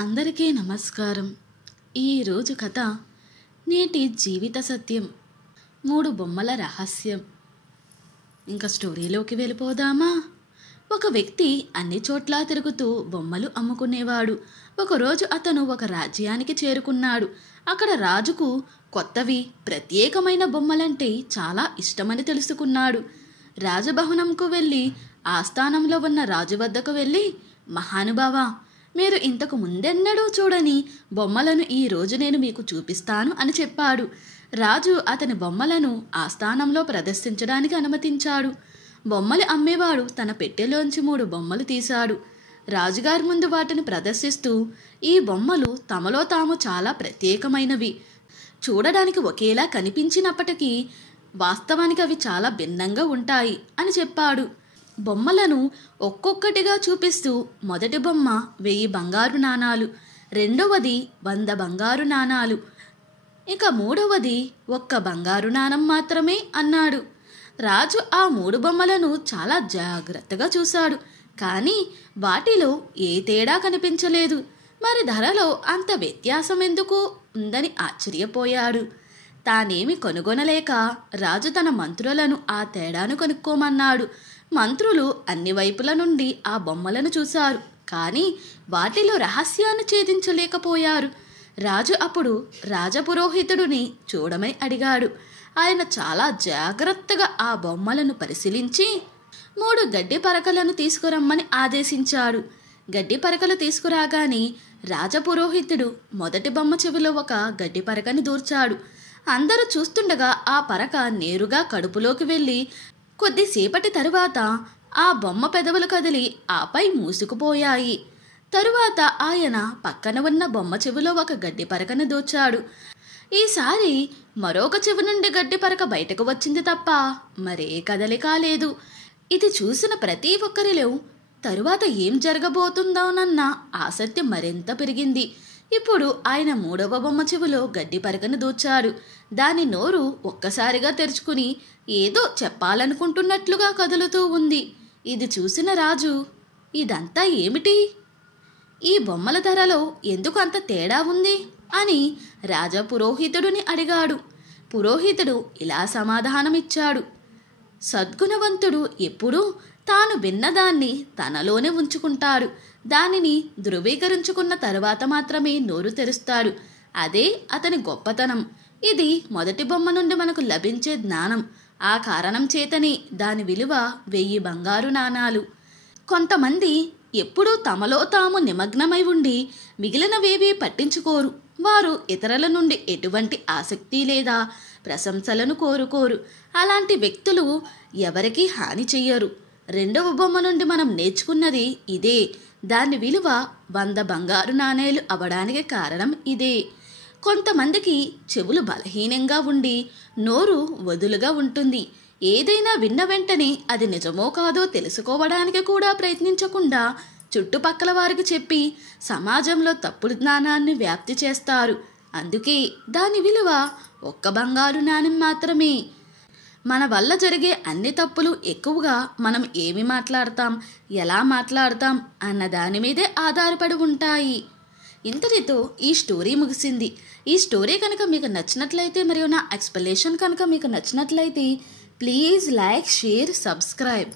అందరికీ నమస్కారం. ఈరోజు కథ నేటి జీవిత సత్యం, మూడు బొమ్మల రహస్యం. ఇంకా స్టోరీలోకి వెళ్ళిపోదామా? ఒక వ్యక్తి అన్ని చోట్ల తిరుగుతూ బొమ్మలు అమ్ముకునేవాడు. ఒకరోజు అతను ఒక రాజ్యానికి చేరుకున్నాడు. అక్కడ రాజుకు కొత్తవి ప్రత్యేకమైన బొమ్మలంటే చాలా ఇష్టమని తెలుసుకున్నాడు. రాజభవనంకు వెళ్ళి ఆస్థానంలో ఉన్న రాజు వద్దకు వెళ్ళి, మహానుభావా, మీరు ఇంతకు ముందెన్నడూ చూడని బొమ్మలను ఈరోజు నేను మీకు చూపిస్తాను అని చెప్పాడు. రాజు అతని బొమ్మలను ఆస్థానంలో ప్రదర్శించడానికి అనుమతించాడు. బొమ్మలు అమ్మేవాడు తన పెట్టెలోంచి 3 బొమ్మలు తీశాడు. రాజుగారి ముందు వాటిని ప్రదర్శిస్తూ, ఈ బొమ్మలు తమలో తాము చాలా ప్రత్యేకమైనవి. చూడడానికి ఒకేలా కనిపించినప్పటికీ వాస్తవానికి అవి చాలా భిన్నంగా ఉంటాయి అని చెప్పాడు. బొమ్మలను ఒక్కొక్కటిగా చూపిస్తూ, మొదటి బొమ్మ 1000 బంగారు నాణాలు, రెండవది 100 బంగారు నాణాలు, ఇక మూడవది 1 బంగారు నాణం మాత్రమే అన్నాడు. రాజు ఆ 3 బొమ్మలను చాలా జాగ్రత్తగా చూశాడు. కానీ వాటిలో ఏ తేడా కనిపించలేదు. మరి ధరలో అంత వ్యత్యాసం ఎందుకు ఉందని ఆశ్చర్యపోయాడు. తానేమి కొనుగొనలేక రాజు తన మంత్రులను ఆ తేడాను కనుక్కోమన్నాడు. మంత్రులు అన్ని వైపుల నుండి ఆ బొమ్మలను చూశారు, కానీ వాటిలో రహస్యాన్ని ఛేదించలేకపోయారు. రాజు అప్పుడు రాజపురోహితుడిని చూడమని అడిగాడు. ఆయన చాలా జాగ్రత్తగా ఆ బొమ్మలను పరిశీలించి 3 గడ్డి పరకలను తీసుకురమ్మని ఆదేశించాడు. గడ్డి పరకలు తీసుకురాగానే రాజపురోహితుడు మొదటి బొమ్మ చెవిలో ఒక గడ్డి పరకని దూర్చాడు. అందరూ చూస్తుండగా ఆ పరక నేరుగా కడుపులోకి వెళ్ళి కొద్దిసేపటి తరువాత ఆ బొమ్మ పెదవులు కదిలి ఆపై మూసుకుపోయాయి. తరువాత ఆయన పక్కన ఉన్న బొమ్మ చెవిలో ఒక గడ్డి పరకను దూర్చాడు. ఈసారి మరొక చెవి నుండి గడ్డి పరక బయటకు వచ్చింది తప్ప మరే కదలిక లేదు. ఇది చూసిన ప్రతి ఒక్కరిలో తరువాత ఏం జరగబోతుందోనన్న ఆసక్తి మరింత పెరిగింది. ఇప్పుడు ఆయన 3వ బొమ్మ చెవిలో గడ్డి పరకను దూర్చాడు. దాని నోరు ఒక్కసారిగా తెరుచుకుని ఏదో చెప్పాలనుకుంటున్నట్లుగా కదులుతూ ఉంది. ఇది చూసిన రాజు, ఇదంతా ఏమిటి? ఈ బొమ్మల ధరలో ఎందుకు అంత తేడా ఉంది అని రాజపురోహితుడిని అడిగాడు. పురోహితుడు ఇలా సమాధానమిచ్చాడు. సద్గుణవంతుడు ఎప్పుడూ తాను విన్నదాన్ని తనలోనే ఉంచుకుంటాడు. దానిని ధృవీకరించుకున్న తరువాత మాత్రమే నోరు తెరుస్తాడు. అదే అతని గొప్పతనం. ఇది మొదటి బొమ్మ నుండి మనకు లభించే జ్ఞానం. ఆ కారణం చేతనే దాని విలువ 1000 బంగారు నాణాలు. కొంతమంది ఎప్పుడూ తమలో తాము నిమగ్నమై ఉండి మిగిలినవేవీ పట్టించుకోరు. వారు ఇతరుల నుండి ఎటువంటి ఆసక్తి లేదా ప్రశంసలను కోరుకోరు. అలాంటి వ్యక్తులు ఎవరికీ హాని చెయ్యరు. 2వ బొమ్మ నుండి మనం నేర్చుకున్నది ఇదే. దాని విలువ 100 బంగారు నాణేలు అవడానికి కారణం ఇదే. కొంతమందికి చెవులు బలహీనంగా ఉండి నోరు వదులుగా ఉంటుంది. ఏదైనా విన్న వెంటనే అది నిజమో కాదో తెలుసుకోవడానికి కూడా ప్రయత్నించకుండా చుట్టుపక్కల వారికి చెప్పి సమాజంలో తప్పుడు జ్ఞానాన్ని వ్యాప్తి చేస్తారు. అందుకే దాని విలువ 1 బంగారు నాణెం మాత్రమే. మన వల్ల జరిగే అన్ని తప్పులు ఎక్కువగా మనం ఏమి మాట్లాడతాం, ఎలా మాట్లాడతాం అన్న దాని మీదే ఆధారపడి ఉంటాయి. ఇంతటితో ఈ స్టోరీ ముగిసింది. ఈ స్టోరీ కనుక మీకు నచ్చినట్లయితే మరియు నా ఎక్స్ప్లెనేషన్ కనుక మీకు నచ్చినట్లయితే ప్లీజ్ లైక్, షేర్, సబ్స్క్రైబ్.